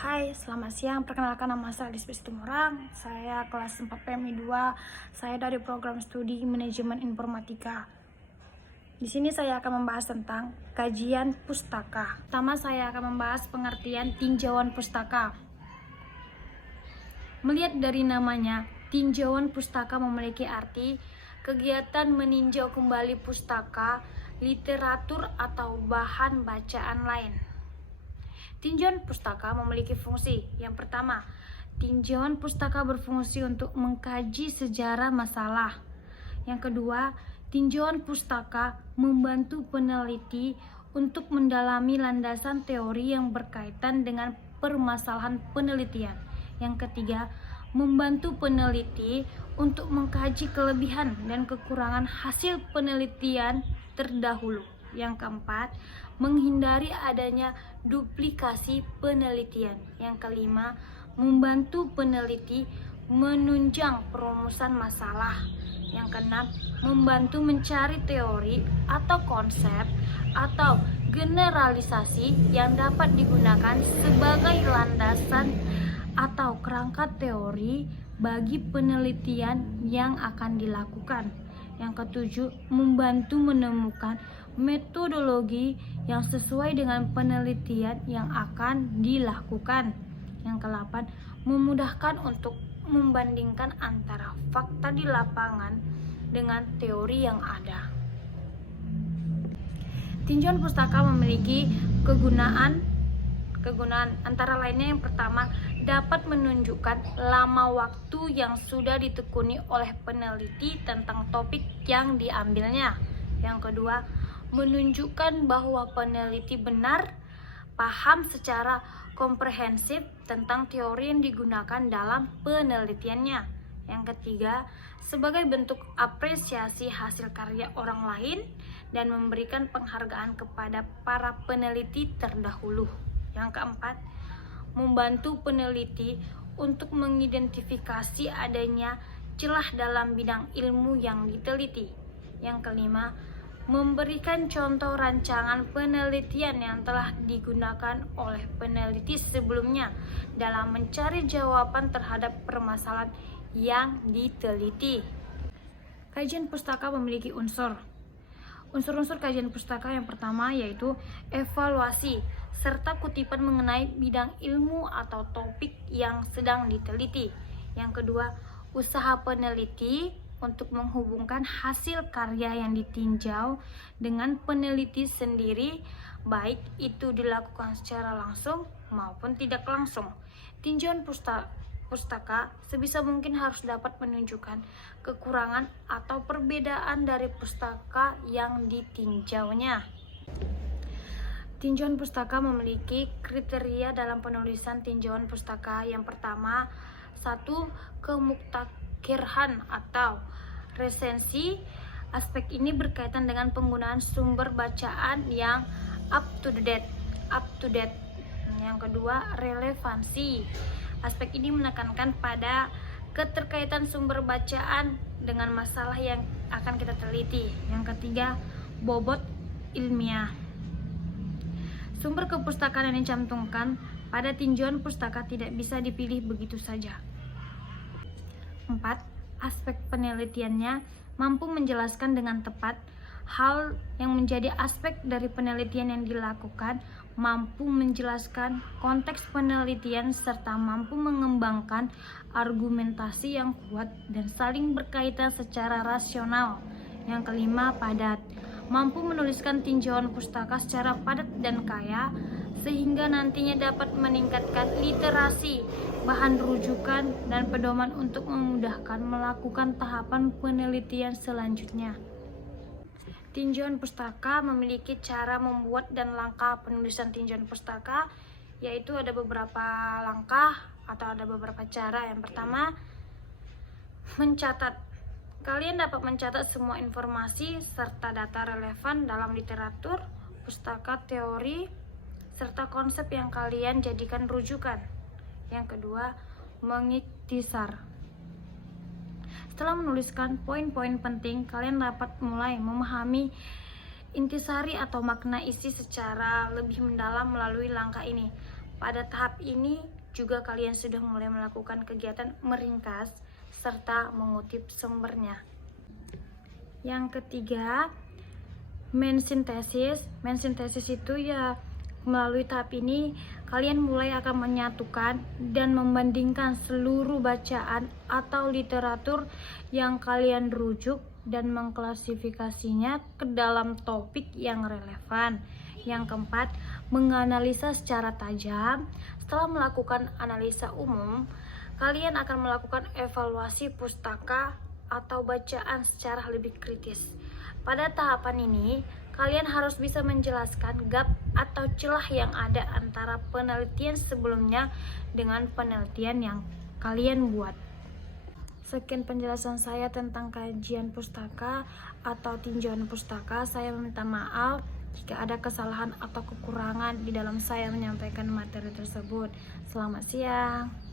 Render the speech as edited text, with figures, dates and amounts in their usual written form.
Hai, selamat siang. Perkenalkan, nama saya Lisbeth Situmorang. Saya kelas 4 PMI 2. Saya dari program studi Manajemen Informatika. Di sini saya akan membahas tentang kajian pustaka. Pertama, saya akan membahas pengertian tinjauan pustaka. Melihat dari namanya, tinjauan pustaka memiliki arti kegiatan meninjau kembali pustaka, literatur, atau bahan bacaan lain. Tinjauan pustaka memiliki fungsi. Yang pertama, tinjauan pustaka berfungsi untuk mengkaji sejarah masalah. Yang kedua, tinjauan pustaka membantu peneliti untuk mendalami landasan teori yang berkaitan dengan permasalahan penelitian. Yang ketiga, membantu peneliti untuk mengkaji kelebihan dan kekurangan hasil penelitian terdahulu. Yang keempat, menghindari adanya duplikasi penelitian. Yang kelima, membantu peneliti menunjang perumusan masalah. Yang keenam, membantu mencari teori atau konsep atau generalisasi yang dapat digunakan sebagai landasan atau kerangka teori bagi penelitian yang akan dilakukan. Yang ketujuh, membantu menemukan metodologi yang sesuai dengan penelitian yang akan dilakukan. Yang kedelapan, memudahkan untuk membandingkan antara fakta di lapangan dengan teori yang ada. Tinjauan pustaka memiliki kegunaan antara lainnya. Yang pertama, dapat menunjukkan lama waktu yang sudah ditekuni oleh peneliti tentang topik yang diambilnya. Yang kedua, menunjukkan bahwa peneliti benar paham secara komprehensif tentang teori yang digunakan dalam penelitiannya. Yang ketiga, sebagai bentuk apresiasi hasil karya orang lain dan memberikan penghargaan kepada para peneliti terdahulu. Yang keempat, membantu peneliti untuk mengidentifikasi adanya celah dalam bidang ilmu yang diteliti. Yang kelima, memberikan contoh rancangan penelitian yang telah digunakan oleh peneliti sebelumnya dalam mencari jawaban terhadap permasalahan yang diteliti. Kajian pustaka memiliki unsur-unsur kajian pustaka. Yang pertama yaitu evaluasi serta kutipan mengenai bidang ilmu atau topik yang sedang diteliti. Yang kedua, usaha peneliti untuk menghubungkan hasil karya yang ditinjau dengan peneliti sendiri, baik itu dilakukan secara langsung maupun tidak langsung. Tinjauan pustaka sebisa mungkin harus dapat menunjukkan kekurangan atau perbedaan dari pustaka yang ditinjaunya. Tinjauan pustaka memiliki kriteria dalam penulisan tinjauan pustaka. Yang pertama, 1. Kemuktakiran atau resensi. Aspek ini berkaitan dengan penggunaan sumber bacaan yang up to date. Yang kedua, relevansi. Aspek ini menekankan pada keterkaitan sumber bacaan dengan masalah yang akan kita teliti. Yang ketiga, bobot ilmiah. Sumber kepustakaan yang dicantumkan pada tinjauan pustaka tidak bisa dipilih begitu saja. 4. Aspek penelitiannya mampu menjelaskan dengan tepat hal yang menjadi aspek dari penelitian yang dilakukan, mampu menjelaskan konteks penelitian, serta mampu mengembangkan argumentasi yang kuat dan saling berkaitan secara rasional. Yang kelima, padat. Mampu menuliskan tinjauan pustaka secara padat dan kaya, sehingga nantinya dapat meningkatkan literasi, bahan rujukan, dan pedoman untuk memudahkan melakukan tahapan penelitian selanjutnya. Tinjauan pustaka memiliki cara membuat dan langkah penulisan tinjauan pustaka, yaitu ada beberapa langkah atau ada beberapa cara. Yang pertama, mencatat. Kalian dapat mencatat semua informasi serta data relevan dalam literatur, pustaka, teori, serta konsep yang kalian jadikan rujukan. Yang kedua, mengikhtisar. Setelah menuliskan poin-poin penting, kalian dapat mulai memahami intisari atau makna isi secara lebih mendalam melalui langkah ini. Pada tahap ini juga kalian sudah mulai melakukan kegiatan meringkas serta mengutip sumbernya. Yang ketiga, main sintesis. Main sintesis itu ya melalui tahap ini kalian mulai akan menyatukan dan membandingkan seluruh bacaan atau literatur yang kalian rujuk dan mengklasifikasinya ke dalam topik yang relevan. Yang keempat, menganalisa secara tajam. Setelah melakukan analisa umum, kalian akan melakukan evaluasi pustaka atau bacaan secara lebih kritis. Pada tahapan ini, kalian harus bisa menjelaskan gap atau celah yang ada antara penelitian sebelumnya dengan penelitian yang kalian buat. Sekian penjelasan saya tentang kajian pustaka atau tinjauan pustaka. Saya meminta maaf jika ada kesalahan atau kekurangan di dalam saya menyampaikan materi tersebut. Selamat siang.